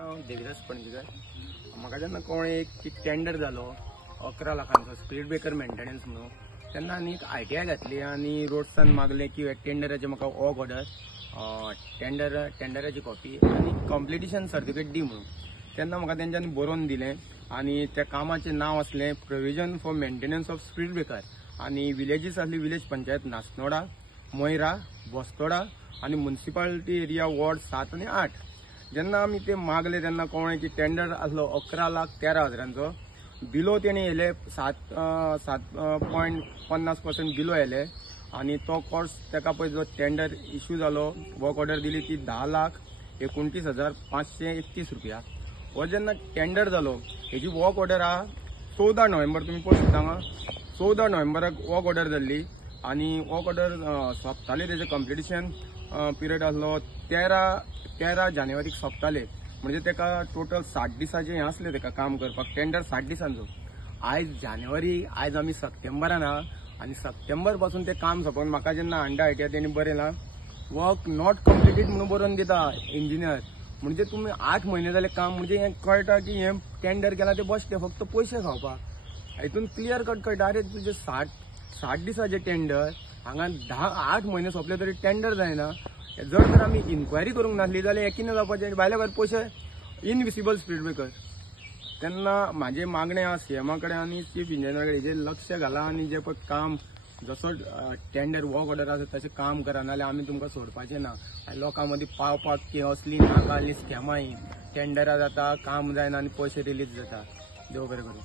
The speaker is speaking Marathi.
नाव देविदास पणजीकर. म्हाका जेन्ना कळ्ळें की टेंडर जालो 11 लाखांचो स्पीड ब्रेकर मेंटेनन्स म्हणून, तेन्ना आनी एक ITI घातली आनी रोड्सान मागलें की टेंडराचे म्हाका वर्क ऑर्डर, टेंडराची कॉपी आनी कॉम्प्लिटेशन सर्टिफिकेट दी म्हणून. तेन्ना म्हाका तेंच्यांनी बरोवन दिलें आनी त्या कामाचें नांव आसलें provision for maintenance of speed breaker आनी विलेजीस आसली विलेज पंचायत नासनोडा, मोयरा, बोस्तोडा आनी म्युनिसिपालिटी एरिया वॉर्ड 7 आनी 8. जेन्ना आमी ते मागले तेन्ना कळ्ळें की टेंडर आसलो 11,13,000 बिलो तेणी येयले 7.50% बिलो येयले आनी तो कोर्स तेका पळय जो टेंडर इश्यू जालो, वर्क ऑर्डर दिली ती 10,29,531 रुपया. हो जेन्ना टेंडर जालो हेजी वर्क ऑर्डर आहा 14 नोव्हेंबर. तुमी पळोवंक शकता हांगा 14 नोव्हेंबराक वर्क ऑर्डर जाल्ली आनी वर्क ऑर्डर सोंपताले. तेजें कंप्लिटेशन पिरियड आसलो 13 जानेवारीक सोंपताले. म्हणजे तेका टोटल 60 दिसांचे हें आसलें तेका काम करपाक. टेंडर 60 दिसांचो. आयज जानेवारी, आयज आमी सप्टेंबरान आहा आनी सप्टेंबर पासून ते काम सोंपोवन म्हाका जेन्ना अंडा ITI तेणी बरयलां वर्क नॉट कम्प्लिटेड म्हणून बरोवन दिता इंजिनियर. म्हणजे तुमी 8 म्हयने जाले काम, म्हणजे हें कळटा की हें टेंडर केलां ते बसते फक्त पयशे खावपाक. हितून क्लियर कट कळटा अरे तुजे 60 दिसांचे टेंडर हांगा 8 म्हयने सोंपले तरी टेंडर जायना. जर तर आमी इन्क्वायरी करूंक नासली जाल्यार एकीन जावपाचें, भायल्या भायर पयशे इनविसिबल स्पीड ब्रेकर. तेन्ना म्हाजे मागणें आहा CMA कडेन आनी चीफ इंजिनियरा कडेन हेजेर लक्ष घाला आनी जे पळय काम जसो टेंडर वर्क ऑर्डर आसा तशें काम करा, नाल्यार आमी तुमकां सोडपाचें ना. लोकां मदीं पावपाक की असली नाका आसली स्कॅमां टेंडरां जाता, काम जायना आनी पयशे रिलीज जाता. देव बरें करूं.